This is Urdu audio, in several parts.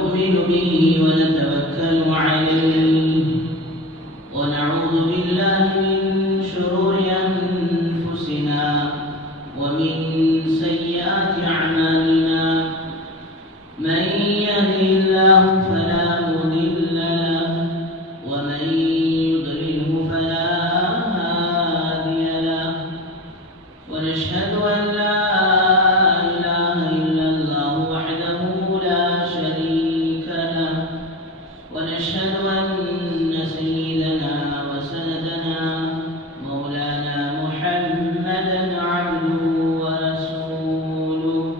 ونؤمن به ونتوكل عليه ونعوذ بالله من شرور أنفسنا ومن سيئات أعمالنا من يهده الله فلا مضل له ومن يضلله فلا هادي له ونشهد أن لا إله إلا الله وحده لا شريك له ونشهد أن سيدنا وسندنا مولانا محمدا عبده ورسوله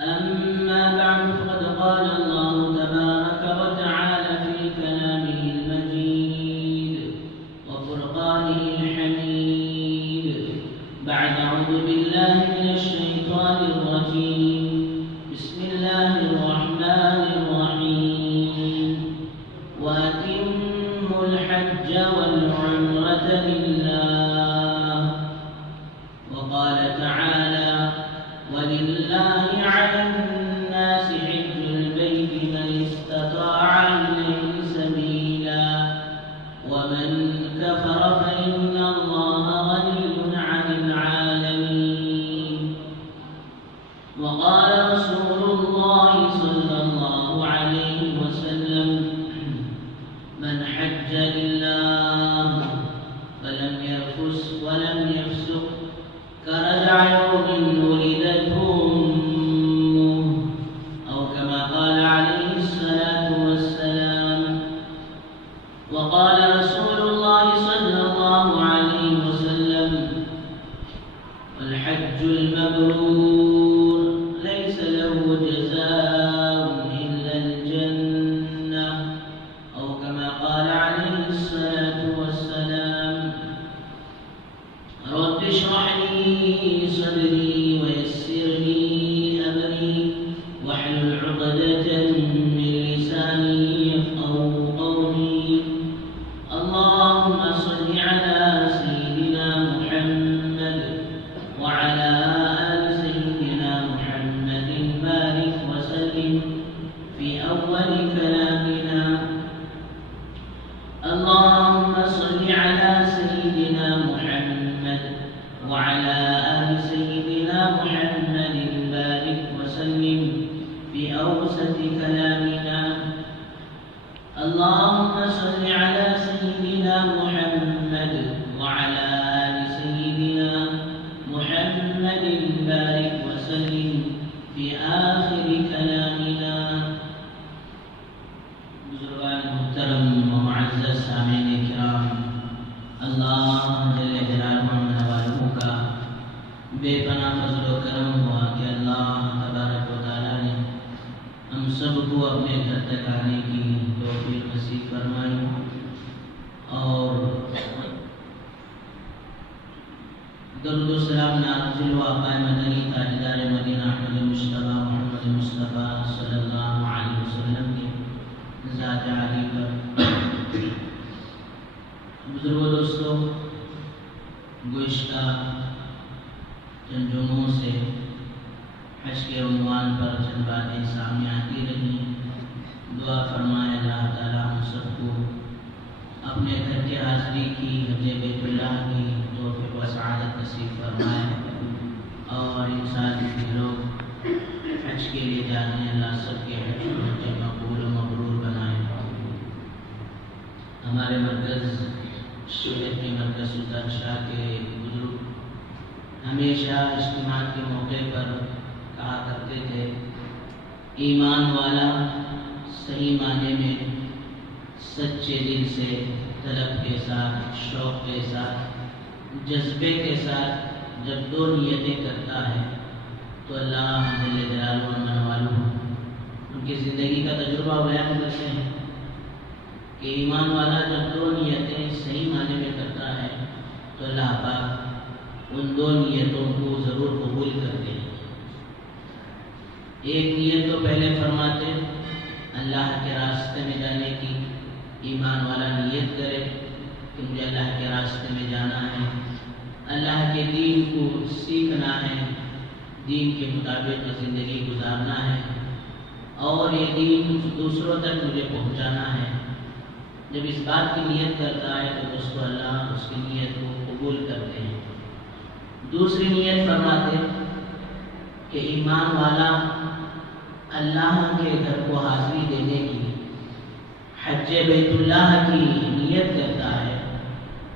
أما بعد فقد قال الله تبارك وتعالى في كلامه المجيد وفرقانه الحميد بعد أعوذ بالله من الشيطان الرجيم بسم الله الرحمن الرحيم وأتموا الحج والعمرة لله وقال تعالى ولله على الناس حج البيت من استطاع إليه سبيلا ومن كفر فإن الله غني عن العالمين وقال رسول الله صلى الله عليه وسلم من حج لله فلم يرفث ولم يفسق كرجع يوم ولدته أمه أو كما قال عليه الصلاة والسلام وقال رسول الله صلى الله عليه وسلم والحج المبرور ليس له جزاء إلا الجنة أو كما قال عليه الصلاة والسلام رب اشرح لي صدري ويسر لي أمري واحلل عقدة من لساني يفقهوا قولي اللهم صل على سيدنا محمد وعلى آل سيدنا محمد بارك وسلم في أول كلامنا اللهم صل على سيدنا محمد وعلى آل سيدنا محمد بارك وسلم في أوسط كلامنا اللهم صل على سيدنا محمد وعلى آل سيدنا محمد بارك وسلم في آخر كلامنا بزرگان محترم و معزز سامعین کرام اللہ جل جلالہ والوں کا بے پناہ فضل و کرم ہوا کہ اللہ تبارک و تعالیٰ نے ہم سب کو اپنے گھر تک آنے کی توفیق نصیب فرمائی اور درود و سلام نازل و آقا مدنی تاجدار مدینہ احمد مصطفیٰ محمد مصطفیٰ صلی اللہ علیہ وسلم کے ذات عالی پر بزرگوں دوستوں گزشتہ چند جمعوں سے حج کے عنوان پر چند باتیں سامنے آتی رہی دعا فرمائے اللہ تعالیٰ ہم سب کو اپنے گھر کے حاضری کی حج بیت اللہ کی توفیق و سعادت نصیب فرمائے اور انسان کے لوگ حج کے لیے جانے اللہ سب کے حج مقبول و مبرور بنائے ہمارے مرکز شریعت میں مرکز سلطان شاہ کے بزرگ ہمیشہ اجتماع کے موقع پر کہا کرتے تھے ایمان والا صحیح معنی میں سچے دل سے طلب کے ساتھ شوق کے ساتھ جذبے کے ساتھ جب دو نیتیں کرتا ہے تو اللہ جل جلالہ والوں ان کی زندگی کا تجربہ بیان کرتے ہیں کہ ایمان والا جب دو نیتیں صحیح معنی میں کرتا ہے تو اللہ پاک ان دو نیتوں کو ضرور قبول کرتے ہیں ایک نیت تو پہلے فرماتے اللہ کے راستے میں جانے کی ایمان والا نیت کرے کہ مجھے اللہ کے راستے میں جانا ہے اللہ کے دین کو سیکھنا ہے دین کے مطابق زندگی گزارنا ہے اور یہ دین دوسروں تک مجھے پہنچانا ہے۔ جب اس بات کی نیت کرتا ہے تو دوستو اللہ اس کی نیت کو قبول کرتے ہیں۔ دوسری نیت فرماتے کہ ایمان والا اللہ کے گھر کو حاضری دینے کی حج بیت اللہ کی نیت کرتا ہے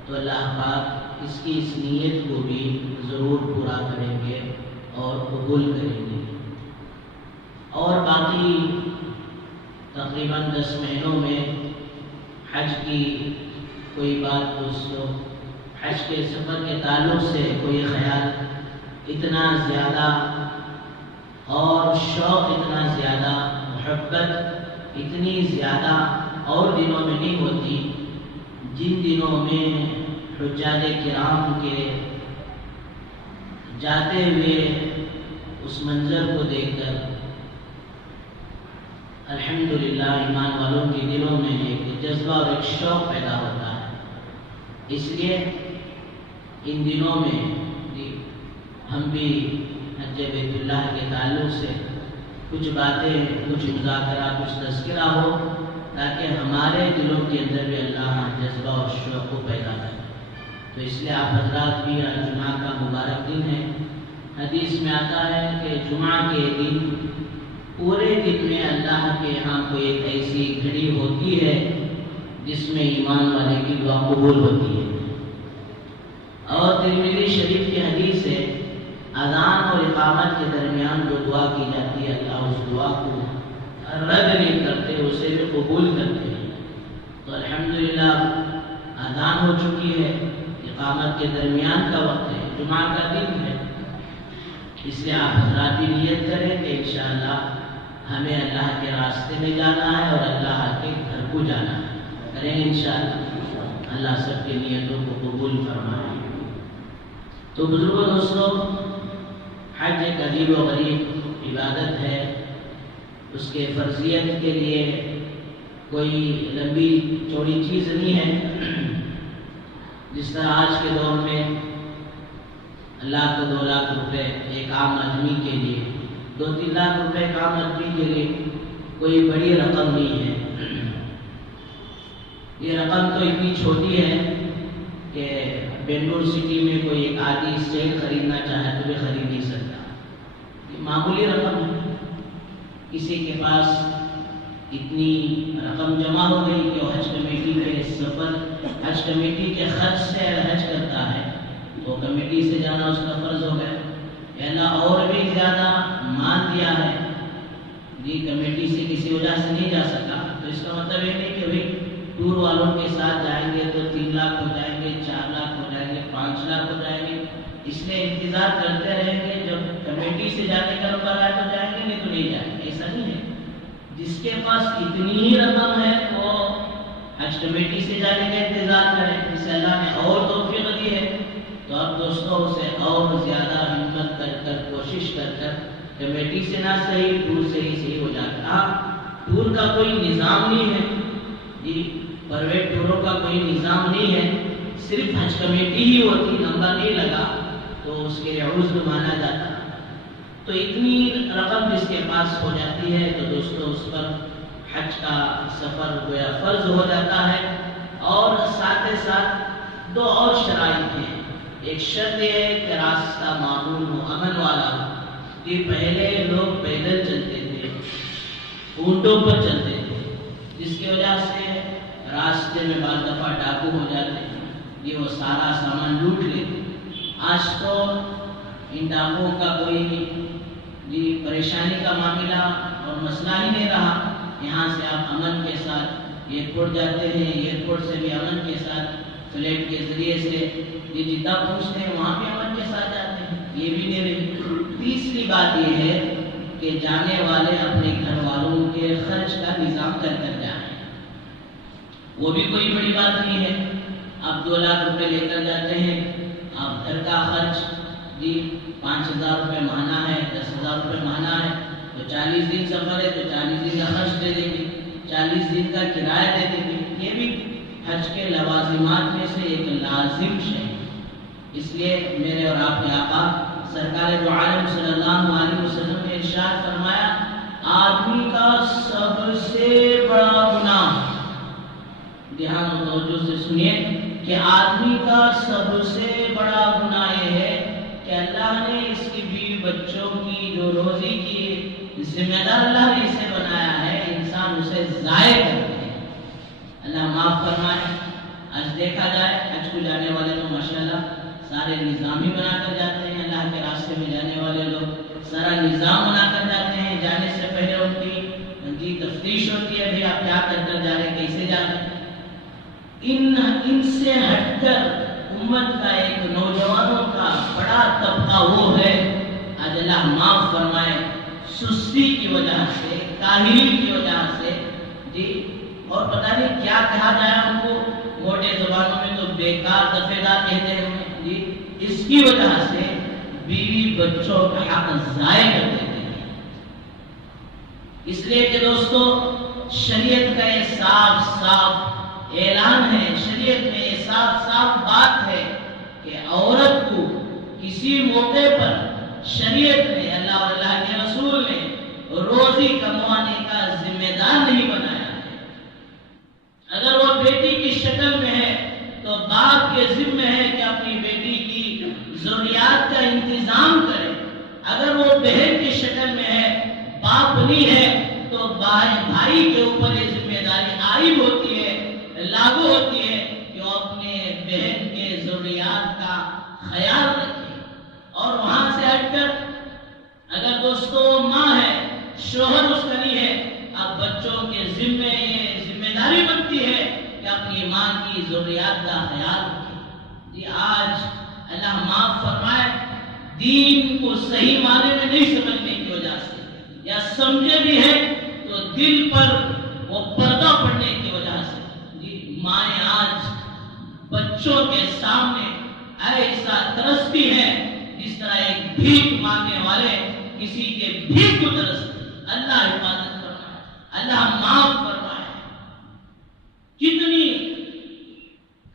تو اللہ پاک اس کی اس نیت کو بھی ضرور پورا کریں گے اور قبول کریں گے۔ اور باقی تقریباً 10 مہینوں میں حج کی کوئی بات دوستو، حج کے سفر کے تعلق سے کوئی خیال اتنا زیادہ اور شوق اتنا زیادہ، محبت اتنی زیادہ اور دنوں میں نہیں ہوتی جن دنوں میں حجاج کرام کے جاتے ہوئے اس منظر کو دیکھ کر الحمدللہ ایمان والوں کے دلوں میں ایک جذبہ اور ایک شوق پیدا ہوتا ہے۔ اس لیے ان دنوں میں ہم بھی حج بیت اللہ کے تعلق سے کچھ باتیں، کچھ مذاکرہ، کچھ تذکرہ ہو تاکہ ہمارے دلوں کے اندر بھی اللہ جذبہ اور شوق کو پیدا کرے۔ تو اس لیے آپ حضرات بھی آج جمعہ کا مبارک دن ہے۔ حدیث میں آتا ہے کہ جمعہ کے دن پورے دن میں اللہ کے یہاں کوئی ایک ایسی گھڑی ہوتی ہے جس میں ایمان والے کی دعا قبول ہوتی ہے۔ اور ترمذی شریف کی حدیث ہے اذان اور اقامت کے درمیان جو دعا کی جاتی ہے اللہ اس دعا کو رد نہیں کرتے، اسے بھی قبول کرتے ہیں۔ تو الحمدللہ اذان ہو چکی ہے، اقامت کے درمیان کا وقت ہے، جمعہ کا دن ہے، اس لیے آپ حضرات بھی نیت کریں کہ انشاءاللہ ہمیں اللہ کے راستے میں جانا ہے اور اللہ کے گھر کو جانا ہے، کریں گے انشاءاللہ۔ اللہ سب کی نیتوں کو قبول فرمائے۔ تو بزرگوں دوستوں، حج ایک عجیب و غریب عبادت ہے، اس کے فرضیت کے لیے کوئی لمبی چوڑی چیز نہیں ہے۔ جس طرح آج کے دور میں 1 لاکھ 2 لاکھ روپے ایک عام آدمی کے لیے، 2-3 لاکھ روپے ایک عام آدمی کے لیے کوئی بڑی رقم نہیں ہے۔ یہ رقم تو اتنی چھوٹی ہے کہ بنگلور سٹی میں کوئی ایک آدمی اسٹیٹ خریدنا چاہے تو بھی خرید نہیں سکتا۔ یہ معمولی رقم ہے۔ کسی کے پاس اتنی رقم جمع ہو گئی کہ وہ حج کمیٹی کے سفر، حج کمیٹی کے خرچ سے حج کرتا ہے تو کمیٹی سے جانا اس کا فرض ہو گیا۔ اللہ اور بھی زیادہ مان دیا ہے جی، کمیٹی سے کسی وجہ سے نہیں جا سکا تو اس کا مطلب یہ نہیں کہ بھائی ٹور والوں کے ساتھ جائیں گے تو 3 لاکھ ہو جائیں گے، 4 لاکھ ہو جائیں گے، 5 لاکھ ہو جائیں گے۔ اس لیے انتظار کرتے رہیں گے، جب کمیٹی سے جانے کا نمبر آئے تو جائیں گے، نہیں تو نہیں جائیں گے۔ ایسا نہیں ہے۔ جس کے پاس اتنی ہی رقم ہے وہ حج کمیٹی سے جانے کا انتظار کریں، جسے اللہ نے اور توفیق دی ہے تو اب دوستوں اسے اور زیادہ ہمت کر کوشش کر کمیٹی سے نہ صحیح ٹور سے ہی صحیح ہو جاتا۔ ہاں، ٹور کا کوئی نظام نہیں ہے جی، پرائیویٹ ٹوروں کا کوئی نظام نہیں ہے، صرف حج کمیٹی ہی ہوتی، نمبر نہیں لگا تو اس کے عضو مانا جاتا۔ تو اتنی رقم جس کے پاس ہو جاتی ہے تو دوستوں اس پر حج کا سفر گویا فرض ہو جاتا ہے۔ اور ساتھ 2 اور شرائط ہیں۔ ایک شرط یہ ہے کہ راستہ معمول ہو، امن والا ہو۔ یہ پہلے لوگ پیدل چلتے تھے، اونٹوں پر چلتے تھے، جس کی وجہ سے راستے میں بعض دفعہ ڈاکو ہو جاتے ہیں، یہ وہ سارا سامان لوٹ لیتے۔ آج تو ان ڈاکوؤں کا کوئی پریشانی کا معاملہ اور مسئلہ ہی نہیں رہا۔ یہاں سے آپ امن کے ساتھ ایئرپورٹ جاتے ہیں، ایئرپورٹ سے بھی امن کے ساتھ فلائٹ کے ذریعے سے جدہ پہنچتے ہیں، وہاں بھی امن کے ساتھ جاتے ہیں۔ یہ بھی نہیں رہی۔ تیسری بات یہ ہے کہ جانے والے اپنے گھر والوں کے خرچ کا نظام کر جائیں، وہ بھی کوئی بڑی بات نہیں ہے۔ آپ 2 لاکھ روپے لے کر جاتے ہیں، آپ گھر کا خرچ 5,000 روپے ماہانہ ہے، 10,000 روپے ماہانہ ہے، تو 40 دن سفر ہے تو 40 دن کا خرچ دے دیں گے، 40 دن کا کرایہ دے دیں گے۔ یہ بھی حج کے لوازمات میں سے ایک لازم ہے۔ اس لیے میرے اور آپ کے آقا سرکار دو عالم صلی اللہ علیہ وسلم نے ارشاد فرمایا آدمی کا سب سے بڑا گناہ، دھیان و توجہ سے سنیے کہ آدمی کا سب سے بڑا گناہ یہ ہے کہ اللہ نے اس کی بیوی بچوں کی جو روزی کی ذمہ دار اللہ نے اسے بنایا ہے، انسان اسے ضائع کرتے ہیں۔ اللہ معاف فرمائے۔ آج دیکھا جائے حج کو جانے والے لوگ ماشاءاللہ سارے نظامی بنا کر جاتے ہیں، اللہ کے راستے میں جانے والے لوگ سارا نظام بنا کر جاتے ہیں، جانے سے پہلے ان کی تفتیش ہوتی ہے، بھئی آپ کیا کر کر جا رہے ہیں، کیسے جا رہے ہیں۔ ان سے ہٹ کر امت کا ایک نوجوانوں کا بڑا طبقہ وہ ہے، آج اللہ معاف فرمائے، سستی کی وجہ سے، کاہلی کی وجہ سے، جی، اور پتہ نہیں کیا کہا جائے ان کو، موٹے زبانوں میں تو بیکار دفعیدار کہتے ہیں، جی، اس کی وجہ سے بیوی بچوں کا حق ضائع کر دیتے ہیں۔ اس لیے کہ دوستو شریعت کا یہ صاف صاف اعلان ہے، شریعت میں یہ صاف صاف بات ہے کہ عورت کو کسی موقع پر شریعت نے، اللہ اور اللہ کے رسول نے روزی کمانے کا ذمہ دار نہیں بنایا ہے۔ اگر وہ بیٹی کی شکل میں ہے تو باپ کے ذمہ ہے کہ اپنی بیٹی کی ضروریات کا انتظام کرے، اگر وہ بہن کی شکل میں ہے، باپ نہیں ہے، تو بھائی کے اوپر یہ ذمہ داری عائد ہوتی ہے، لاگو ہوتی ہے کہ وہ اپنے بہن کے ضروریات کا خیال رکھے۔ اور وہاں سے ہٹ کر اگر دوستو ماں ہے، شوہر اس کا نہیں ہے، اب بچوں کے ذمہ یہ ذمہ داری بنتی ہے کہ اپنی ماں کی ضروریات کا خیال رکھے۔ جی آج اللہ معاف فرمائے، دین کو صحیح معنی میں نہیں سمجھنے کی وجہ سے، یا سمجھے بھی ہے تو دل پر وہ پردہ پڑنے کی وجہ سے، مائیں آج بچوں کے سامنے ایسا ترستی ہے جس طرح ایک بھیک مانگنے والے کسی کے بھیک کو ترستے۔ اللہ حفاظت فرمائے، اللہ معاف فرمائے۔ کتنی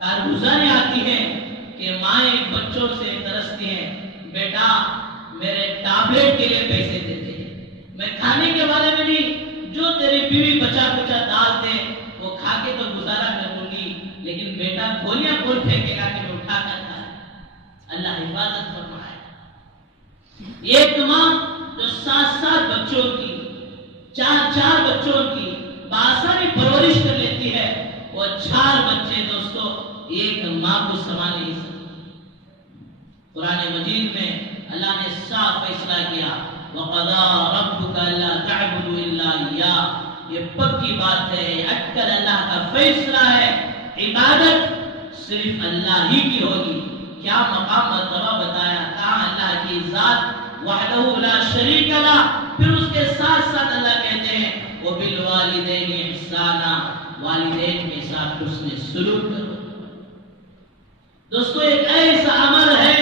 کارگزاری آتی ہے کہ مائیں بچوں سے ترستی ہیں، بیٹا میرے ٹابلیٹ کے لیے پیسے دیتے ہیں، میں کھانے کے بارے میں نہیں، جو تیری بیوی بچا بچا دال دے وہ کھا کے تو گزارا کر دوں گی، لیکن بیٹا گولیاں کون پھینکے گا کہ میں اٹھا کرتا ہے۔ اللہ حفاظت فرمائے۔ ایک ماں جو 7 بچوں کی، 4 بچوں کی بآسانی پرورش کر لیتی ہے، وہ 4 بچے دوستو ایک ماں کو سنبھال نہیں سکتی۔ قرآن مجید میں اللہ نے صاف فیصلہ کیا، وَقَضَىٰ رَبُّكَ أَلَّا تَعْبُدُوا إِلَّا إِيَّاهُ، یہ پکی بات ہے، اٹکل اللہ کا فیصلہ ہے، عبادت صرف اللہ ہی کی ہوگی۔ کیا مقام مرتبہ بتایا، کہاں اللہ کی ذات وحدہ لا شریک لہ، پھر اس کے ساتھ ساتھ اللہ کہتے ہیں وَبِالْوَالِدَيْنِ إِحْسَانًا، والدین کے ساتھ حسن سلوک کرو۔ دوستو ایک ایسا امر ہے،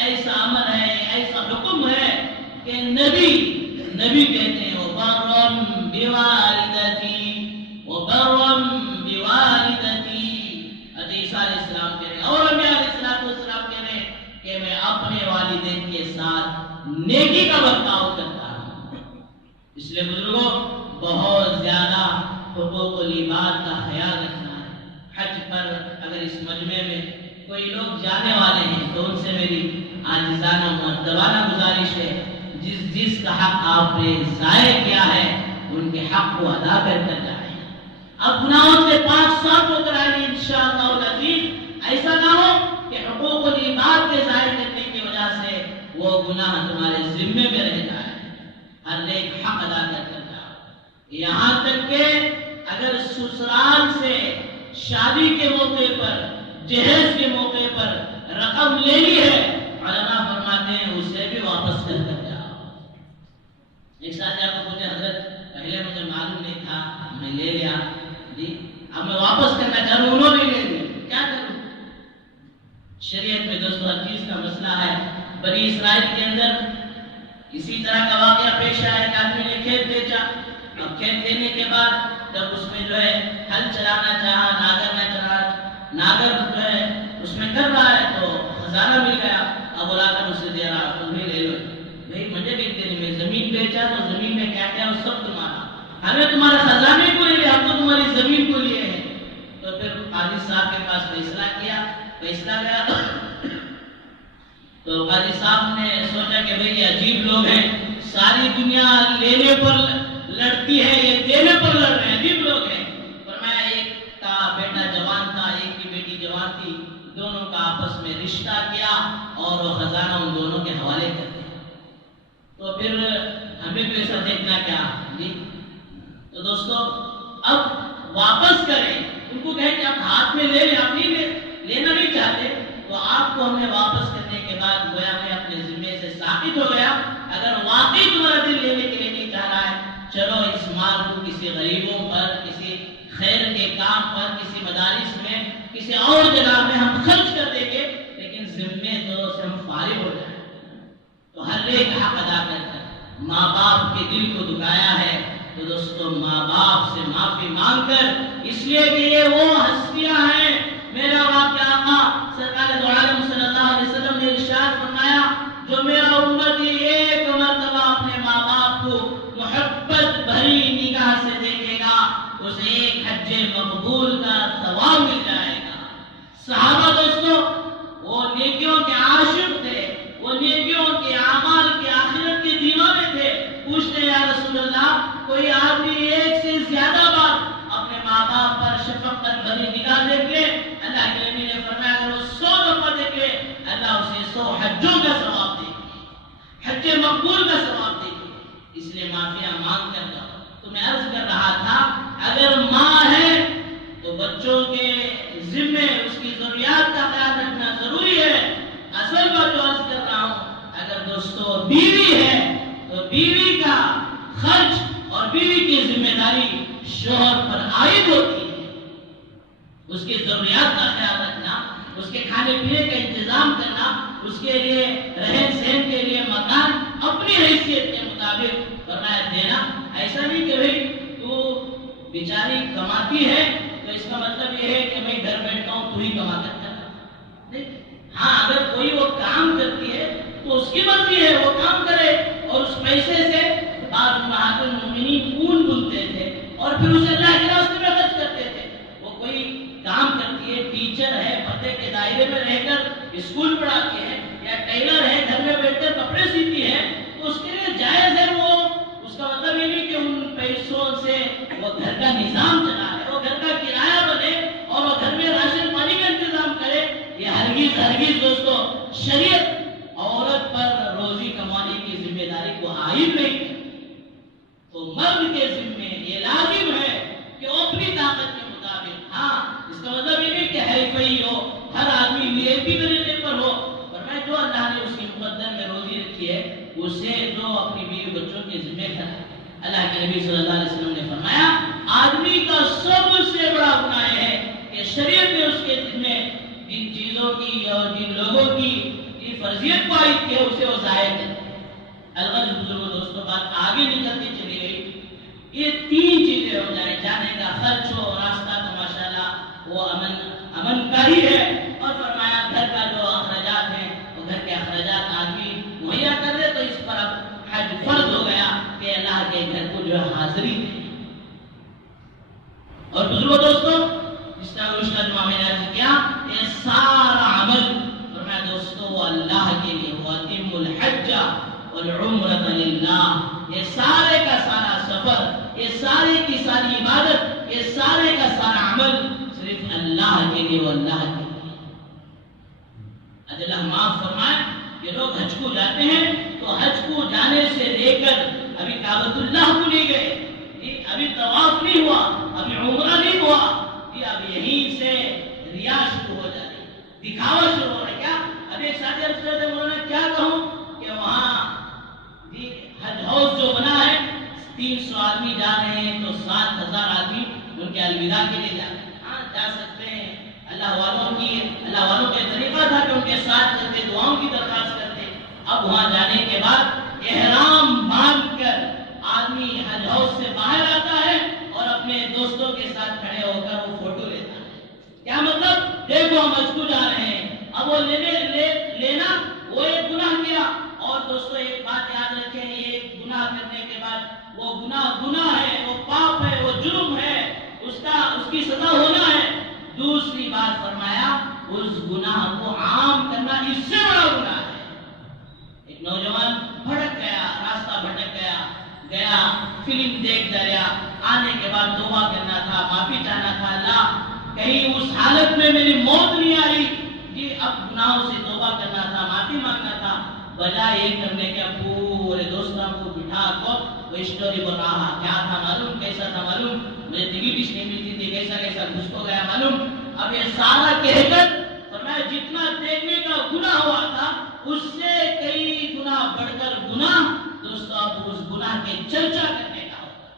ایسا حکم ہے کہ نبی کہتے ہیں وَبَرًّا بِوَالِدَتِي، وَبَرًّا بِوَالِدَتِي، عیسیٰ علیہ السلام کہہ رہے ہیں اور انبیاء علیہ السلام کہہ رہے ہیں کہ میں اپنے والدین کے ساتھ نیکی کا برتاؤ کرتا ہوں۔ اس لیے بزرگوں بہت زیادہ حقوق العباد کا خیال رکھنا ہے۔ حج پر اگر اس مجمع میں کوئی لوگ جانے والے ہیں تو ان سے میری عاجزانہ مؤدبانہ گزارش ہے، جس کا حق آپ نے ضائع کیا ہے ان کے حق کو ادا کر کر جائیں۔ اب گناہوں سے 5 صاف ہو کر آئیں انشاءاللہ العزیز، ایسا نہ ہو کہ حقوق العباد کے ضائع کرنے کی وجہ سے وہ گناہ تمہارے ذمے میں رہ جائے۔ ہر نیک حق ادا کر کر جاؤ، یہاں تک کہ اگر سسرال سے شادی کے موقع پر، جہیز کے موقع پر رقم لے لی ہے، علماء فرماتے ہیں اسے بھی واپس کر کر جاؤ۔ ایک ساتھ آپ کو پوچھے حضرت پہلے مجھے معلوم نہیں تھا، میں لے لیا، جی اب میں واپس کرنا چاہ رہا ہوں، انہوں نے لے لی، کیا کروں؟ شریعت میں دوستو ہر چیز کا مسئلہ ہے۔ بنی اسرائیل کے اندر اسی طرح کا واقعہ پیش آیا، ایک آدمی نے کھیت بیچا، اب کھیت دینے کے بعد جب اس میں جو ہے ہل چلانا چاہا، ناگر جو ہے اس میں کر رہا ہے تو خزانہ مل گیا، اب بلا کر اسے دے رہا، تم بھی لے لو، بھائی مجھے کہتے نہیں، میں زمین بیچا تو زمین میں کیا کیا وہ سب تمہارا، ہمیں تمہارے خزانے کو لے لیا، ہم تو تمہاری زمین کو لیے ہیں۔ تو پھر قاضی صاحب کے پاس فیصلہ کیا، فیصلہ گیا تو قاضی صاحب نے سوچا کہ بھئی یہ عجیب لوگ ہیں، ساری دنیا لینے پر لڑتی ہے، یہ دینے پر لڑ رہے ہیں، عجیب لوگ ہیں۔ فرمایا ایک کا بیٹا جوان تھا، ایک کی بیٹی جوان تھی، دونوں کا آپس میں رشتہ کیا اور وہ خزانہ ان دونوں کے حوالے کر دیا۔ تو پھر ہمیں بھی ایسا دیکھنا کیا جی؟ تو دوستو اب واپس کریں، ان کو کہیں کہ آپ ہاتھ میں لے لیں، آپ لینا نہیں چاہتے تو آپ کو ہم نے واپس کرنے کے بعد گویا میں اپنے ذمے سے ثابت ہو گیا۔ اگر واقعی تمہارا دل لینے کے لیے نہیں چاہ رہا ہے، چلو اس مال کو کسی غریبوں پر، کسی خیر کے کام پر، کسی مدارس میں، کسی اور جگہ میں ہم خرچ کر دیں گے، لیکن ذمے تو سے ہم فارغ ہو جائیں۔ تو ہر ایک حق ادا کر کر ماں باپ کے دل کو دکھایا ہے تو دوستو ماں باپ سے معافی مانگ کر، اس لیے کہ یہ وہ ہستیاں ہیں، میرا واقعہ آقا سرکار دو عالم صلی اللہ علیہ وسلم نے ارشاد فرمایا، جو میرا امتی ایک مرتبہ اپنے ماں باپ کو محبت بھری نگاہ سے دیکھے گا، اسے ایک حج مقبول کا ثواب مل جائے گا۔ صحابہ دوستو وہ نیکیوں کے عاشق تھے، وہ نیکیوں کے اعمال کے آخرت کے دیوانے تھے۔ پوچھتے یا رسول اللہ کوئی آدمی ایک سے زیادہ بار اپنے ماں باپ پر شفقت بھری نگاہ دیکھ لے، اللہ کے نبی نے فرمایا اگر وہ 100 دفعہ دیکھ لے اللہ اسے 100 حجوں کا ثواب دے گا، حج مقبول کا ثواب دے گا۔ اس لیے معافیا مانگ کر دو۔ تو میں عرض کر رہا تھا اگر ماں ہے تو بچوں کے ذمے اس کی ضروریات کا خیال رکھنا ضروری ہے۔ اصل بات جو عرض کر رہا ہوں، اگر دوستو بیوی ہے تو بیوی کا خرچ اور بیوی کی ذمہ داری شوہر پر عائد ہوتی ہے۔ اس کی ضروریات کا خیال رکھنا، اس کے کھانے پینے کا انتظام کرنا، اس کے لیے رہن سہن کے لیے مکان اپنی حیثیت کے مطابق فرمایا دینا۔ ایسا نہیں کہ بھئی تو بیچاری کماتی ہے تو اس کا مطلب یہ ہے کہ میں گھر بیٹھتا ہوں تو ہی کما کر نہیں۔ ہاں اگر کوئی وہ کام کرتی ہے تو اس کی مرضی ہے، وہ کام کرے اور اس پیسے سے بعض امہات المؤمنین خون دھلتے تھے اور پھر اسے اللہ کے راستے میں خرچ کرتے تھے۔ وہ کوئی کام کرتی ہے، ٹیچر ہے، پردے کے دائرے میں رہ کر اسکول پڑھاتی ہے، یا ٹیلر ہے، گھر میں بیٹھ کر کپڑے سیتی ہے، تو اس کے لیے جائز ہے، وہ اس کا مطلب یہ نہیں کہ ان پیسوں سے وہ گھر کا نظام چلائے، وہ گھر کا کرایہ بنے اور وہ گھر میں راشن پانی کا انتظام کرے۔ یہ ہرگز دوستو شریعت عورت پر روزی کمانے کی ذمہ داری کو عائد نہیں ہے۔ تو مرد کے ذمے یہ لازم ہے کہ وہ اپنی طاقت کے مطابق، ہاں اس کا مطلب یہ نہیں کہ حیفی ہو، ہر آدمی وی آئی پی طریقے پر ہو، فرمایا جو اللہ نے اس کی مقدر میں روزی رکھی ہے اسے جو اپنی بیوی بچوں کے ذمے کرے۔ اللہ کے نبی صلی اللہ علیہ وسلم نے فرمایا آدمی کا سب سے بڑا گناہ ہے کہ شریعت نے اس کے ذمے جن چیزوں کی اور جن لوگوں کی فرضیت کو عائد کیا اسے وہ ضائع کرے۔ الغرض بزرگوں دوستوں بات آگے نکلتی چلی گئی، یہ 3 چیزیں ہو جائیں، جانے کا خرچ ہو، راستہ تو ماشاءاللہ وہ امن کا ہی ہے، اور فرمایا گھر کا جو اخراجات ہیں وہ گھر کے اخراجات آدمی مہیا کر دے تو اس پر اب حج فرض ہو گیا کہ اللہ کے گھر کو جو ہے حاضری دے۔ اور بزرگوں دوستوں اس کا ترجمہ میں نے عرض کیا، یہ سارا عمل فرمایا دوستو وہ اللہ کے لیے، وَأَتِمُّ الْحَجَّ وَالْعُمْرَةَ لِلَّهِ، یہ سارے کا سارا سفر، یہ ساری کی ساری عبادت، یہ سارے کا سارا عمل صرف اللہ کے لیے، وہ اللہ کے لیے۔ اللہ معاف فرمائے کہ لوگ حج کو جاتے ہیں تو حج کو جانے سے لے کر ابھی کعبۃ اللہ کو نہیں گئے، ابھی طواف نہیں ہوا، ابھی عمرہ نہیں ہوا، اب یہیں سے ریا شروع ہو جاتی، دکھاوا شروع ہو رہا ہے۔ کیا ابھی ایک ساتھی عرض کرتے ہیں انہوں نے کیا کہوں کہ وہاں حج ہاؤس جو بنا ہے 300 آدمی جا رہے ہیں تو 7000 آدمی ان کے الوداع کے لیے جا رہے ہیں۔ ہاں جا سکتے ہیں، اللہ والوں کا طریقہ تھا کہ ان کے ساتھ چلتے دعاؤں کی درخواست کرتے۔ اب وہاں جانے کے بعد احرام باندھ کر آدمی حج ہاؤس سے باہر آتا ہے اور اپنے دوستوں کے ساتھ کھڑے ہو کر وہ فوٹو لیتا ہے۔ کیا مطلب؟ دیکھو ہم حج کو جا رہے ہیں۔ اب وہ لینا وہ ایک گناہ کیا۔ اور دوستوں ایک بات یاد فلم دیکھ ڈالیا، آنے کے بعد توبہ کرنا تھا، معافی چاہنا تھا، اللہ کہیں اس حالت میں میری موت نہیں آئی کہ اب گناہوں سے توبہ کرنا تھا، معافی مانگنا تھا، بجائے یہ کرنے کے پورے دوستوں کو بٹھا کر وہ اسٹوری بول رہا، کیا تھا معلوم، کیسا تھا معلوم، مجھے ٹکٹ نہیں ملتی تھی، کیسا کیسا گھس کو گیا معلوم۔ اب یہ سارا کہہ کر فرمایا جتنا دیکھنے کا گناہ ہوا تھا اس سے کئی گنا بڑھ کر گناہ دوستو اب اس گناہ کے چرچا کرنے کا ہوتا ہے،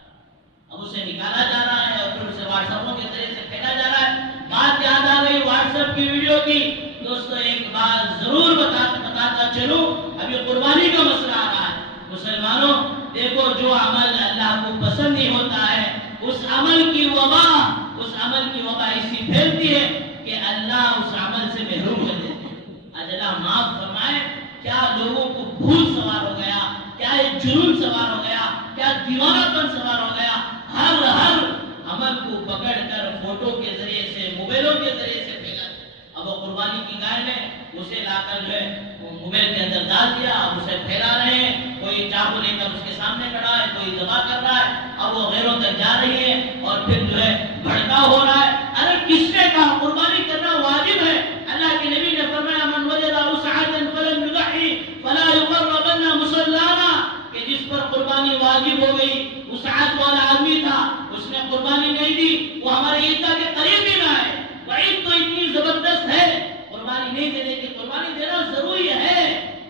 اب اسے نکالا جا رہا ہے اور پھر اسے واٹس ایپوں کے ذریعے سے پھیلا جا رہا ہے۔ بات یاد آ گئی واٹس ایپ کی ویڈیو کی، دوستو ایک بات ضرور بتاتا چلوں، ابھی قربانی کا مسئلہ آ رہا ہے، مسلمانوں دیکھو جو عمل اللہ کو پسند نہیں ہوتا ہے اس عمل کی وبا ایسی پھیلتی ہے کہ اللہ اس عمل سے محروم کر دیتے ہیں۔ آج اللہ معاف فرمائے، کیا لوگوں کو بھول سوار ہو گیا، کیا ایک جنون سوار ہو گیا، کیا دیوانہ پن سوار ہو گیا، ہر عمل کو پکڑ کر فوٹو کے ذریعے سے، موبائلوں کے ذریعے سے پھیلا۔ اب وہ قربانی کی گائے نے اسے لا کر جو ہے موبائل کے اندر ڈال دیا، اب اسے پھیلا رہے ہیں، کوئی چاقو لے کر اس کے سامنے کھڑا ہے، کوئی ذبح کر رہا ہے، اب وہ غیروں تک جا رہی ہے اور پھر جو ہے بھڑکا ہو رہا ہے۔ ارے کس نے کہا قربانی کرنا واجب ہے؟ اللہ کے نبی نے فرمایا من وجد وسعة فلم يضحي فلا يقربن مصلانا، کہ جس پر قربانی واجب ہو گئی، وسعت والا آدمی تھا، اس نے قربانی نہیں دی، وہ ہمارے عیدگاہ کے قریب بھی نہ آئے۔ وعید تو اتنی زبردست ہے، قربانی نہیں دینے کی، قربانی دینا ضروری ہے،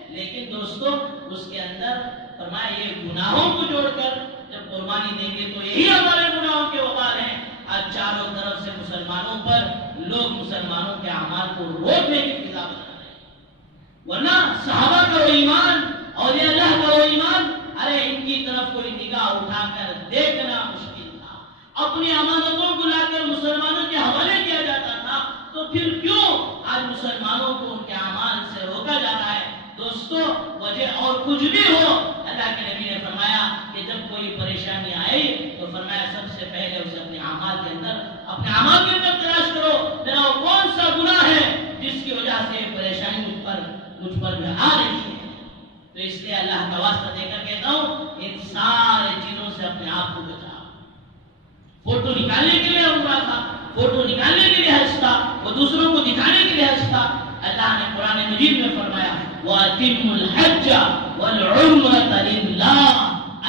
لیکن دوستو اس کے اندر فرمایا یہ گناہوں کو جوڑ کر جب قربانی دیں گے تو یہی ہمارے گناہوں کے وبال ہیں۔ آج چاروں طرف سے مسلمانوں پر لوگ مسلمانوں کے اعمال کو روکنے کی فضا بنا رہے ہیں، ورنہ صحابہ کا وہ ایمان، اولیاء اللہ کا وہ ایمان، ارے ان کی طرف کوئی نگاہ اٹھا کر دیکھنا مشکل تھا، اپنی امانتوں کو لا کر مسلمانوں کے حوالے کیا جاتا تھا، تو پھر کیوں آج مسلمانوں کو ان کے اعمال سے روکا جا رہا ہے؟ دوستو وجہ اور کچھ بھی ہو، اللہ کے نبی نے فرمایا کہ جب کوئی پریشانی آئی تو فرمایا سب سے پہلے اسے اپنے اعمال کے اندر تلاش کرو، میرا وہ کون سا گناہ ہے جس کی وجہ سے پریشانی مجھ پر جو آ رہی ہے۔ تو اس لیے اللہ کا واسطہ دے کر کہتا ہوں ان سارے چیزوں سے اپنے آپ کو بچاؤ۔ فوٹو نکالنے کے لیے عمرہ تھا، فوٹو نکالنے کے لیے حج تھا، وہ دوسروں کو دکھانے کے لیے حج تھا۔ اللہ نے قرآن مجید میں فرمایا وَأَتِمُّ الْحَجَّ وَالْعُمْرَةَ لِلَّهِ،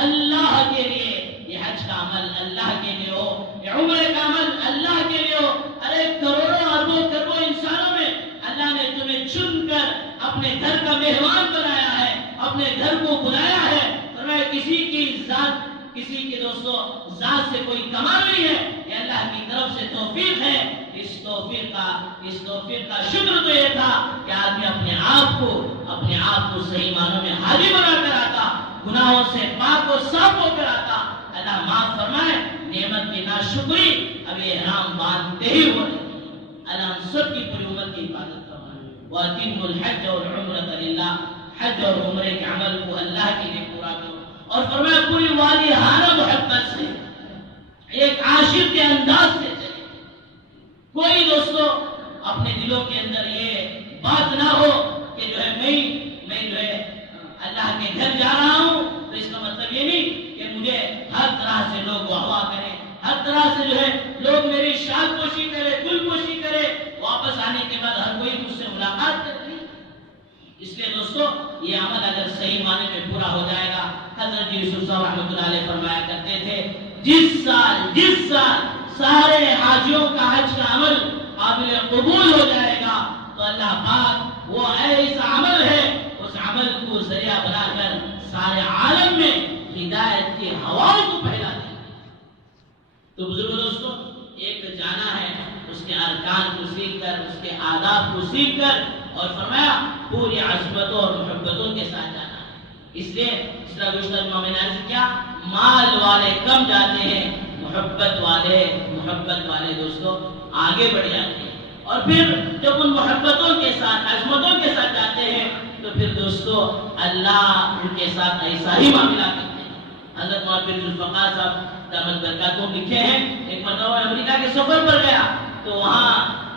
اللہ کے لیے یہ حج کا عمل اللہ کے لیے ہو، یہ عمرے کا عمل اللہ کے لیے ہو۔ ارے کروڑوں اربوں کروڑوں انسانوں میں اللہ نے تمہیں چن کر اپنے گھر کا مہمان بنایا ہے، اپنے گھر کو بلایا ہے، فرمایا کسی کی ذات، کسی کی دوستو ذات سے کوئی کمال نہیں ہے، یہ اللہ کی طرف سے توفیق ہے۔ اس توفیق کا شکر تو یہ تھا کہ آدمی اپنے آپ کو صحیح معنوں میں حاجی بنا کر آتا، گناہوں سے پاک و صاف ہو کر آتا۔ اللہ معاف فرمائے، نعمت کی ناشکری اب یہ احرام باندھتے ہی ہو رہی ہے۔ اللہ ہم سب کی پوری امت کی حفاظت فرمائے۔ وَأَتِمُّ الْحَجَّ وَالْعُمْرَةَ لِلَّهِ، حج اور عمرے کے عمل کو اللہ کے لیے پورا کرو، اور فرمایا پوری والہانہ محبت سے، ایک عاشق کے انداز سے چلے۔ کوئی دوستو اپنے دلوں کے اندر یہ بات نہ ہو کہ جو ہے میں جو ہے اللہ کے گھر جا رہا ہوں تو اس کا مطلب یہ نہیں کہ مجھے ہر طرح سے لوگ واہ کریں، ہر طرح سے جو ہے لوگ میری شاد پوشی کرے، گل پوشی کرے، واپس آنے کے بعد ہر کوئی مجھ سے ملاقات کرے۔ اس لیے دوستو یہ عمل اگر صحیح معنی میں پورا ہو جائے گا، حضرت یوسف صاحب رحمۃ اللہ علیہ فرمایا کرتے تھے جس سال سارے حاجیوں کا حج کا عمل قابل قبول ہو جائے گا تو اللہ پاک وہ ایسا عمل ہے، اس عمل کو ذریعہ بنا کر سارے عالم میں ہدایت کی ہواؤں کو پھیلا دے گا۔ تو بزرگ دوستو ایک جانا ہے اس کے ارکان کو سیکھ کر، اس کے آداب کو سیکھ کر، اور فرمایا پوری عظمتوں اور محبتوں کے ساتھ جانا ہے۔ اس لیے اس طرح گزشتہ جمعہ میں نے عرض کیا، مال والے کم جاتے ہیں، محبت والے دوستو آگے بڑھ جاتے ہیں، اور پھر جب ان محبتوں کے ساتھ، عظمتوں کے ساتھ جاتے ہیں تو پھر دوستو اللہ ان کے ساتھ ایسا ہی معاملہ کرتے ہیں۔ حضرت مولانا ذوالفقار صاحب دامت برکاتہم لکھے ہیں، ایک مرتبہ امریکہ کے سفر پر گیا تو وہاں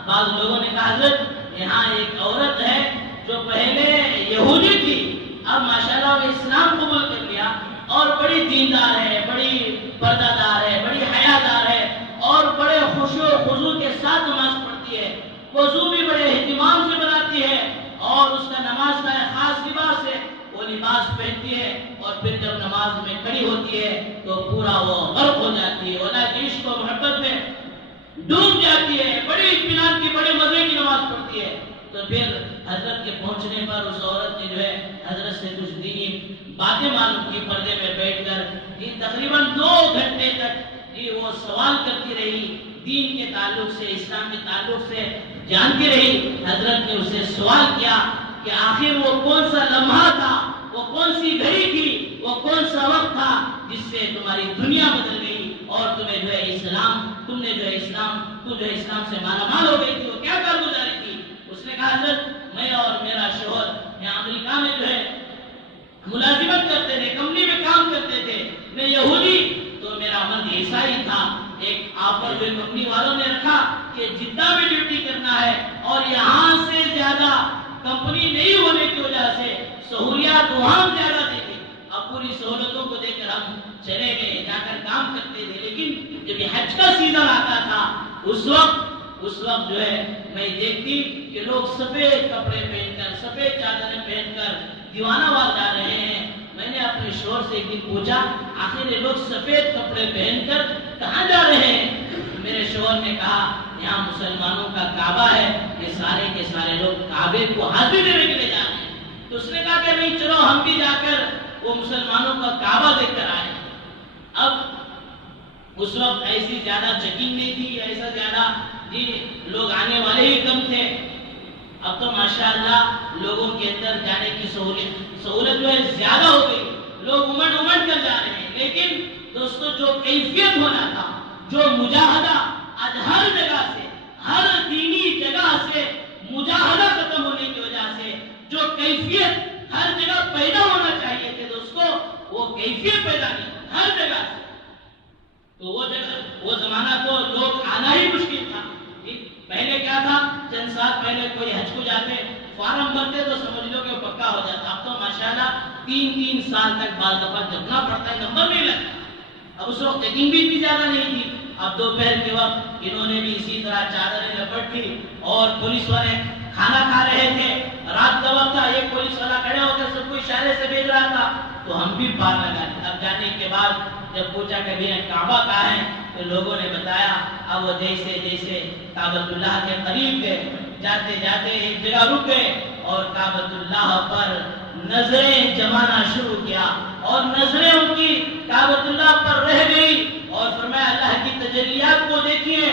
بعض لوگوں نے کہا حضرت یہاں ایک عورت ہے جو پہلے یہودی تھی، اب ماشاءاللہ اسلام قبول کر لیا، اور بڑی دیندار ہے، بڑی پردہ دار ہے، بڑی حیا دار ہے اور بڑے خشوع و خضوع کے ساتھ نماز پڑھتی ہے، وضو بھی بڑے اہتمام سے بناتی ہے اور اس کا نماز کا ایک خاص لباس ہے، وہ لباس پہنتی ہے اور پھر جب نماز میں کھڑی ہوتی ہے تو پورا وہ غرق ہو جاتی ہے، اللہ کے عشق و محبت میں ڈوب جاتی ہے، بڑی اطمینان کی بڑے مزے کی نماز پڑھتی ہے۔ تو پھر حضرت کے پہنچنے پر اس عورت نے جو ہے حضرت سے کچھ دینی باتیں معلوم کی، پردے میں بیٹھ کر تقریباً 2 گھنٹے تک وہ سوال کرتی رہی، دین کے تعلق سے، اسلام کے تعلق سے جانتی رہی۔ حضرت نے اسے سوال کیا کہ آخر وہ کون سا لمحہ تھا، وہ کون سی گھڑی تھی، وہ کون سا وقت تھا جس سے تمہاری دنیا بدل گئی اور تمہیں جو ہے تم جو ہے اسلام سے مالا مال ہو گئی تھی، وہ کیا کارگزاری تھی؟ اس نے کہا حضرت میں اور میرا شوہر یہاں امریکہ میں جو ہے ملازمت کرتے تھے، کمپنی میں کام کرتے تھے، میں یہودی تو میرا مرد عیسائی تھا۔ ایک آفر جو کمپنی والوں نے رکھا کہ جدہ میں ڈیوٹی کرنا ہے اور یہاں سے زیادہ کمپنی نہیں ہونے کی وجہ سے سہولیات وہاں زیادہ دے دی۔ اب پوری سہولتوں کو دے کر ہم چلے گئے، جا کر کام کرتے تھے، لیکن جب یہ حج کا سیزن آتا تھا اس وقت جو ہے میں دیکھتی کہ لوگ سفید کپڑے پہن کر، سفید چادریں پہن کر دیوانہ وار جا رہے ہیں۔ میں نے اپنے شوہر سے ایک دن پوچھا آخر یہ لوگ سفید کپڑے پہن کر کہاں جا رہے ہیں؟ میرے شوہر نے کہا یہاں مسلمانوں کا کعبہ ہے، یہ سارے کے سارے لوگ کعبے کو حاضری دینے کے لیے جا رہے ہیں۔ تو اس نے کہا کہ نہیں چلو ہم بھی جا کر وہ مسلمانوں کا کعبہ دیکھ کر آئے۔ اب اس وقت ایسی زیادہ چیکنگ نہیں تھی، ایسا زیادہ لوگ آنے والے ہی کم تھے۔ اب تو ماشاءاللہ لوگوں کے اندر جانے کی سہولت جو ہے زیادہ ہو گئی، لوگ امٹ کر جا رہے ہیں، لیکن دوستو جو کیفیت ہونا تھا، جو مجاہدہ آج ہر جگہ سے، ہر دینی جگہ سے مجاہدہ ختم ہونے کی وجہ سے جو کیفیت ہر جگہ پیدا ہونا چاہیے تھے دوستو، وہ کیفیت پیدا نہیں ہر جگہ سے۔ تو وہ زمانہ تو لوگ آنا ہی مشکل تھا۔ پہلے کیا تھا، چند سال پہلے کوئی حج کو جاتے فارم بھرتے تو سمجھ لو کہ وہ پکا ہو جاتا۔ اب تو ماشاءاللہ 3 سال تک بعض دفعہ جمنا پڑتا ہے، نمبر نہیں لگتا۔ اب اس وقت چیکنگ بھی اتنی زیادہ نہیں تھی۔ اب دوپہر کے وقت انہوں نے بھی اسی طرح چادریں لپٹ لی اور پولیس والے کھانا کھا رہے تھے، رات کا وقت تھا، ایک پولیس والا کھڑے ہو کر سب کو اشارے سے بھیج رہا تھا، تو ہم بھی پار لگا دیا۔ اب جانے کے بعد جب پوچھا کہ بھئی کعبہ کہاں ہے تو لوگوں نے بتایا۔ اب وہ جیسے کعبۃ اللہ کے قریب گئے، جاتے جاتے ایک جگہ رک گئے اور کعبۃ اللہ پر نظریں جمانا شروع کیا اور نظریں ان کی کعبۃ اللہ پر رہ گئی اور فرمایا اللہ کی تجلیات کو دیکھیے،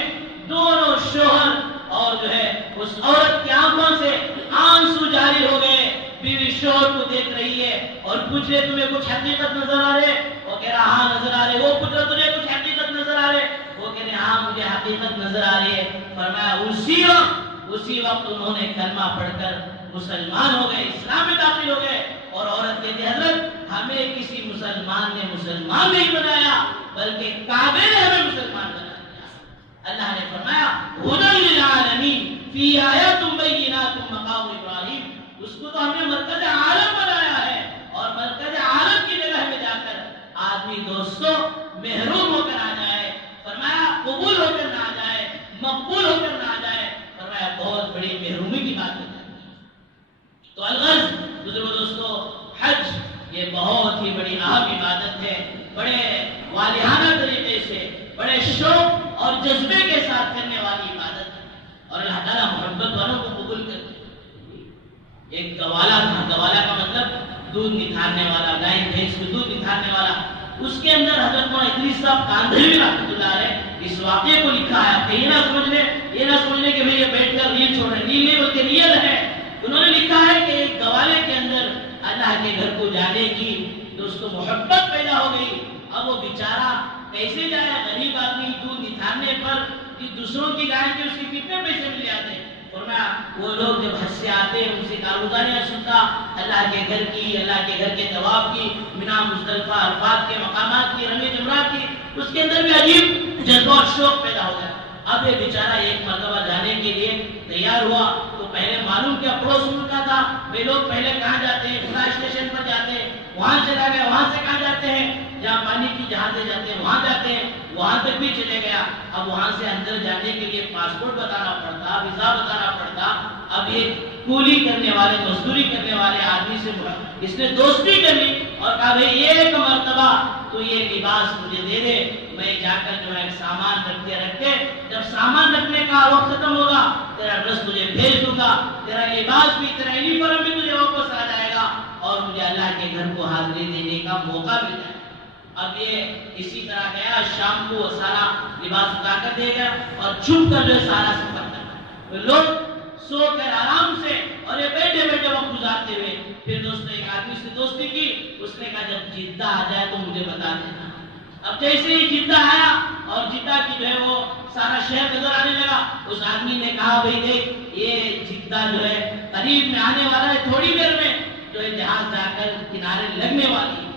دونوں شوہر اور جو ہے اس عورت کی آنکھوں سے آنسو جاری ہو گئے۔ بیوی شوہر کو دیکھ رہی ہے اور پوچھ رہے تمہیں کچھ حقیقت نظر آ رہے؟ وہ کہہ رہا ہاں نظر آ رہے۔ وہ پوچھ رہا تجھے کچھ حقیقت نظر آ رہے؟ وہ کہہ رہے ہاں مجھے حقیقت نظر آ رہی ہے۔ فرمایا اسی وقت انہوں نے کلمہ پڑھ کر مسلمان ہو گئے، اسلام میں داخل ہو گئے۔ اور عورت کہتی حضرت ہمیں کسی مسلمان نے مسلمان نہیں بنایا بلکہ کعبے نے ہمیں مسلمان بنا دیا۔ اللہ نے فرمایا ھدی للعالمین فی آیات بینات مقام ابراہیم، اس کو تو ہم نے مرکز عالم بنایا ہے اور مرکز عالم کی جگہ میں جا کر آدمی دوستو محروم ہو کر آ جائے، فرمایا قبول ہو کر نہ آ جائے، مقبول ہو کر نہ آ جائے، فرمایا بہت بڑی محرومی کی بات ہے۔ تو الغرض بزرگ دوستو، حج یہ بہت ہی بڑی اہم عبادت ہے، بڑے والہانہ طریقے سے، بڑے شوق اور جذبے کے ساتھ کرنے والی عبادت ہے اور اللہ تعالیٰ محبت والوں کو قبول کرتے ہیں۔ ایک گوالا تھا، گوالا کا مطلب دودھ نکھارنے والا، گائے بھینس کو دودھ نکھارنے والا۔ اس کے اندر حضرت مولانا ادریس صاحب کاندھلوی رحمۃ اللہ علیہ اس واقعے کو لکھا ہے۔ کہ یہ نہ سمجھنے کہ بھئی یہ بیٹھ کر ریل چھوڑ رہے، ریل نہیں بلکہ ریل ہے۔ انہوں نے لکھا ہے کہ ایک گوالے کے اندر اللہ کے گھر کو جانے کی دوستو محبت پیدا ہو گئی۔ اب وہ بیچارہ کیسے جائے، غریب آدمی دودھ نکھارنے پر دوسروں کی گائے کے اس کے کتنے پیسے مل جاتے ہیں۔ فرمایا وہ لوگ جب حج سے آتے ان سے کارگزاریاں سنتا، اللہ کے گھر کی، اللہ کے گھر کے طواف کی، منا مزدلفہ عرفات کے مقامات کی، رمی جمرات کی، اس کے اندر بھی عجیب جذبہ اور شوق پیدا ہو گیا۔ اب یہ بیچارہ ایک مرتبہ جانے کے لیے تیار ہوا تو پہلے معلوم کیا پڑوس ملک کا تھا، وہ لوگ پہلے کہاں جاتے ہیں، فلاں اسٹیشن پر جاتے ہیں، وہاں چلا گیا، وہاں سے کہاں جاتے ہیں، جہاں پانی کی جہازیں جاتے ہیں وہاں جاتے ہیں، وہاں تک بھی چلے گیا۔ اب وہاں سے اندر جانے کے لیے پاسپورٹ بتانا پڑتا، ویزا بتانا پڑتا۔ اب یہ کولی کرنے والے، مزدوری کرنے والے آدمی سے اس نے دوستی کر لی اور کہا بھئی ایک مرتبہ تو یہ لباس مجھے دے دے، میں جا کر جو ہے سامان رکھتے جب سامان رکھنے کا وقت ختم ہوگا تیرا ڈریس تجھے بھیج دوں گا، تیرا لباس بھی، تیرا یونیفارم بھی تجھے واپس آ جائے گا اور مجھے اللہ کے گھر کو حاضری دینے کا موقع مل جائے گا۔ اب یہ اسی طرح گیا، شام کو سارا لباس اٹھا کر دے گا اور چھپ کر جو سارا سفر کرتا، لوگ سو کر آرام سے اور یہ بیٹھے بیٹھے وقت گزارتے ہوئے۔ پھر دوستوں ایک آدمی سے دوستی کی، اس نے کہا جب جدہ آ جائے تو مجھے بتا دینا۔ اب جیسے ہی جدہ آیا اور جدہ کی جو ہے وہ سارا شہر نظر آنے لگا، اس آدمی نے کہا بھئی دیکھ یہ جدہ جو ہے قریب میں آنے والا ہے، تھوڑی دیر میں جو ہے جہاز جا کر کنارے لگنے والی ہے۔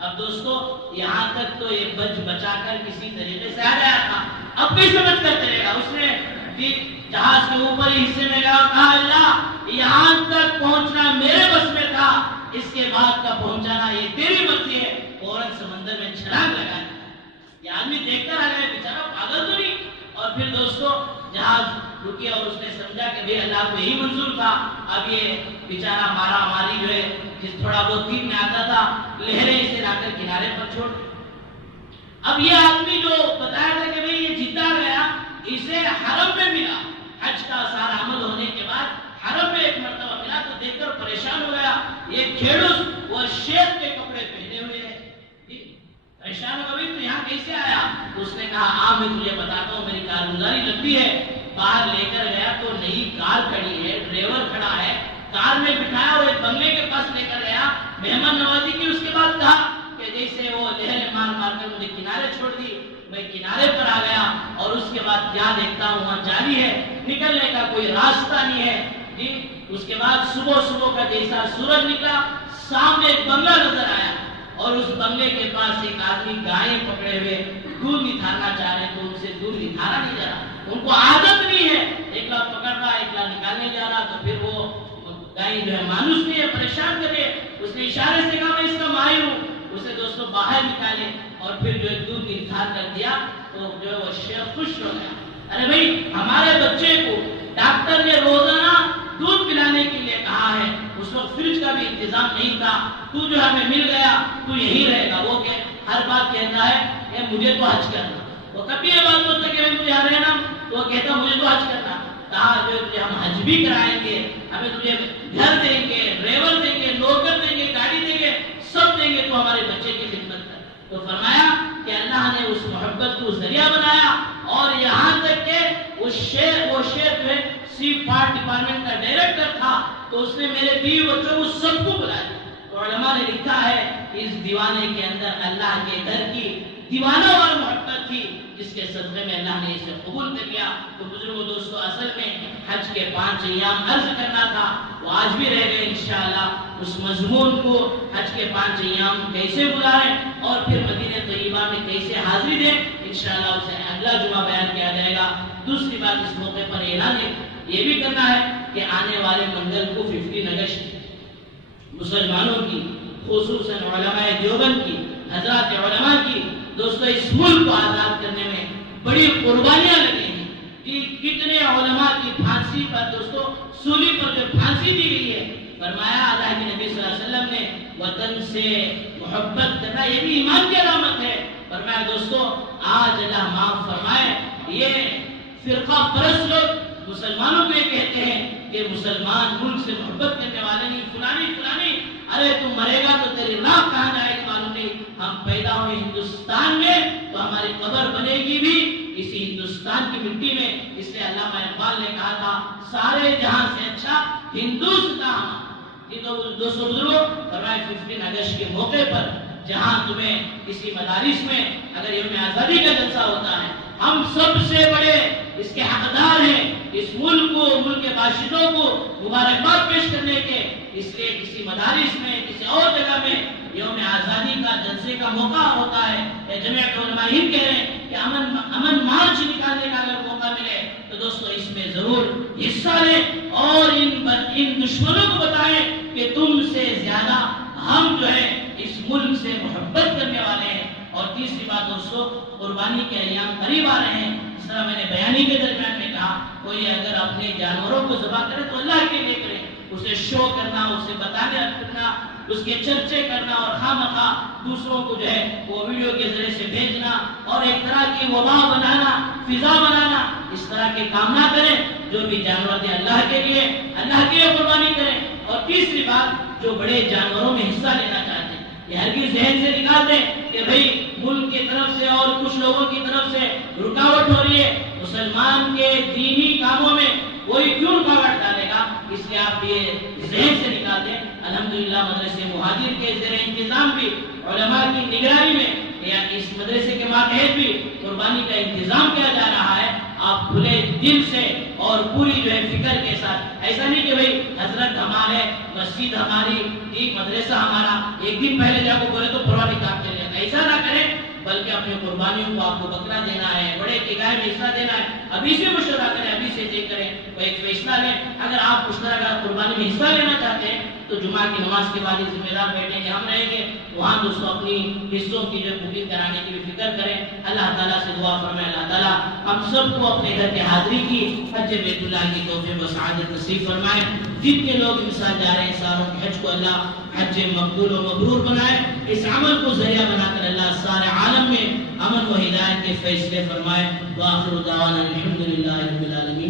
اب دوستو یہاں تک تو یہ بچا کر کسی طریقے سے آ گیا تھا، اب کیسے بچ کر چلے گا؟ اس نے جہاز کے اوپر حصے میں گیا اور کہا اللہ یہاں تک پہنچنا میرے بس میں تھا، اس کے بعد کا پہنچانا یہ تیری مرضی ہے۔ فوراً سمندر میں چھلانگ لگایا، یہ آدمی دیکھتا رہ گیا بیچارہ پاگل تو نہیں۔ اور پھر دوستو جہاز رکی اور اس نے سمجھا کہ بھئی اللہ کو یہی منظور تھا، اب یہ بیچارہ مارا ماری جو ہے جس تھوڑا بہت تیر میں آتا تھا لہریں اسے لا کر کنارے پر چھوڑ۔ اب یہ آدمی جو بتایا تھا کہ بھئی یہ جدہ گیا، اسے حرم میں ملا، حج کا سارا عمل ہونے کے بعد حرم میں ایک مرتبہ ملا تو دیکھ کر پریشان ہو گیا، یہ کھیڑوس وہ شیر کے کپڑے پہنے ہوئے ہیں، پریشان ہو گئی تو یہاں کیسے آیا؟ اس نے کہا میں تجھے بتاتا ہوں، میری کارگزاری لمبی ہے۔ باہر لے کر گیا تو نئی کار کھڑی ہے، ڈرائیور کھڑا ہے، کار میں بٹھایا اور ایک بنگلے کے پاس لے کر گیا، مہمان نوازی کی۔ اس کے بعد کہا کہ جیسے وہ لہریں مار مار کر مجھے کنارے چھوڑ دی، میں کنارے پر آ گیا اور اس کے بعد کیا دیکھتا ہوں وہاں جالی ہے، نکلنے کا کوئی راستہ نہیں ہے جی۔ اس کے بعد صبح کا جیسا سورج نکلا، سامنے ایک بنگلہ نظر آیا اور اس بنگلے کے پاس ایک آدمی گائے پکڑے ہوئے دودھ نکھارنا چاہ رہے تو ان سے دودھ نکھارا نہیں جا رہا، ان کو عادت نہیں ہے، ایک لاکھ پکڑ رہا ایک لاکھ نکالنے جا رہا، تو پھر وہ گائے جو ہے مانوس نہیں ہے، پریشان کرے، اس نے اشارے سے کہا میں اس کا ماہر ہوں، اسے دوستوں باہر نکالے اور پھر جو ہے دودھ نکھار کر دیا تو جو ہے وہ شیخ خوش ہو گیا۔ ارے بھائی ہمارے بچے کو ڈاکٹر نے روزانہ دودھ پلانے کے لیے کہا ہے، اس وقت فریج کا بھی انتظام نہیں تھا، تو جو ہمیں مل گیا تو یہی رہے گا۔ وہ کہ ہر بات کہتا ہے کہ مجھے تو حج کرنا، وہ کبھی یہ بات بولتا کہ مجھے یہاں رہنا، تو وہ کہتا مجھے تو حج کرنا۔ کہا جو تجھے ہم حج بھی کرائیں گے، ہمیں تجھے گھر دیں گے، ڈرائیور دیں گے، نوکر دیں گے، گاڑی دیں گے، سب دیں گے، تو ہمارے بچے کی خدمت کر۔ تو فرمایا کہ اللہ نے اس محبت کو ذریعہ بنایا اور یہاں تک کہ وہ شیخ جو ہے سی پارٹ ڈپارٹمنٹ کا ڈائریکٹر تھا، تو اس نے میرے بیوی بچوں کو سب کو بلا دیا۔ تو علماء نے لکھا ہے اس دیوانے کے اندر اللہ کے گھر کی دیوانہ اور محبت تھی، جس کے صدقے میں اللہ نے اسے قبول کر لیا۔ تو بزرگوں دوستو اصل میں حج کے 5 ایام عرض کرنا تھا، وہ آج بھی رہ گئے انشاءاللہ۔ اس مضمون کو حج کے 5 ایام کیسے گزاریں اور پھر مدینہ طیبہ میں کیسے حاضری دیں، انشاءاللہ اسے اگلا جمعہ بیان کیا جائے گا۔ دوسری بات اس موقع پر اعلان یہ بھی کرنا ہے کہ آنے والے منگل کو 15 اگست مسلمانوں کی، خصوصاً علماء دیوبند کی، حضرات علماء کی، دوستو اس ملک کو آزاد کرنے میں بڑی قربانیاں لگی ہیں کہ کتنے علماء کی پھانسی پر دوستو سولی پر جو پھانسی دی گئی ہے، فرمایا اللہ کے نبی صلی اللہ علیہ وسلم نے وطن سے محبت کرنا یہ بھی ایمان کی علامت ہے۔ فرمایا دوستو آج اللہ معاف فرمائے، یہ فرقہ پرست لوگ مسلمانوں کو یہ کہتے ہیں کہ مسلمان ملک سے محبت کرنے والے نہیں، فلانی ارے تم مرے گا تو تیری راہ کہاں جائے گی معلوم نہیں، ہم پیدا ہوئے ہندوستان میں تو ہماری قبر بنے گی بھی اسی ہندوستان کی مٹی میں۔ اس لیے علامہ اقبال نے کہا تھا سارے جہاں سے اچھا ہندوستان۔ یہ تو دوستو بزرگوں فرمائے 15 اگست کے موقع پر جہاں تمہیں کسی مدارس میں اگر یوم آزادی کا جلسہ ہوتا ہے، ہم سب سے بڑے اس کے حقدار ہیں، اس ملک کو، ملک کے باشندوں کو مبارکباد پیش کرنے کے، اس لیے کسی مدارس میں کسی اور جگہ میں یوم آزادی کا جلسے کا موقع ہوتا ہے، جمعیت علماء ہند کہہ رہے ہیں کہ امن مارچ نکالنے کا اگر موقع ملے تو دوستو اس میں ضرور حصہ لیں اور ان دشمنوں کو بتائیں کہ تم سے زیادہ ہم جو ہے اس ملک سے محبت کرنے والے ہیں۔ اور تیسری بات دوستو، قربانی کے ایام قریب آ رہے ہیں۔ اس طرح میں نے بیانی کے درمیان میں کہا، کوئی اگر اپنے جانوروں کو ذبح کرے تو اللہ کے لیے کرے، اسے شو کرنا، اسے بتانے کرنا، اس کے چرچے کرنا اور خواہ دوسروں کو جو ہے وہ ویڈیو کے ذریعے سے بھیجنا اور ایک طرح کی وبا بنانا، فضا بنانا، اس طرح کے کام نہ کریں۔ جو بھی جانور دیں اللہ کے لیے قربانی کریں۔ اور تیسری بات، جو بڑے جانوروں میں حصہ لینا چاہتے ہیں یہ ہرگز ذہن سے نکال دیں کہ بھئی ملک کی طرف سے اور کچھ لوگوں کی طرف سے رکاوٹ ہو رہی ہے، مسلمان کے دینی کاموں میں کوئی کیوں رکاوٹ ڈالے گا، اس لیے آپ یہ ذہن سے نکال دیں۔ الحمدللہ مدرسے مہاجر کے زیر انتظام بھی، علماء کی نگرانی میں یا اس مدرسے کے ماتحت بھی قربانی کا انتظام کیا جا رہا ہے۔ آپ کھلے دل سے اور پوری جو ہے فکر کے ساتھ، ایسا نہیں کہ بھئی حضرت ہمارے، مسجد ہماری، مدرسہ ہمارا، ایک دن پہلے جا کو بولے تو پروانی کام چل جاتا ہے، ایسا نہ کریں، بلکہ اپنی قربانیوں کو آپ کو بکرا دینا ہے، بڑے کی گائے میں حصہ دینا ہے، ابھی سے مشورہ کریں، ابھی سے طے کریں، ایک فیصلہ لیں۔ اگر آپ مشترکہ قربانی میں حصہ لینا چاہتے ہیں تو جمعہ کی نماز کے بعد ذمہ دار بیٹھیں گے، ہم رہیں گے وہاں، دوستوں اپنی حصوں کی جو بکنگ کرانے کی بھی فکر کریں۔ اللہ تعالیٰ سے دعا فرمائیں، اللہ تعالیٰ ہم سب کو اپنے گھر کے حاضری کی، حج بیت اللہ کی توفیق و سعادت نصیب فرمائیں۔ جن کے لوگ مثال جا رہے ہیں ساروں کے حج کو اللہ حج مقبول و مبرور بنائے، اس عمل کو ذریعہ بنا کر اللہ سارے عالم میں امن و ہدایت کے فیصلے فرمائے۔ وآخر دعوانا الحمدللہ رب العالمین۔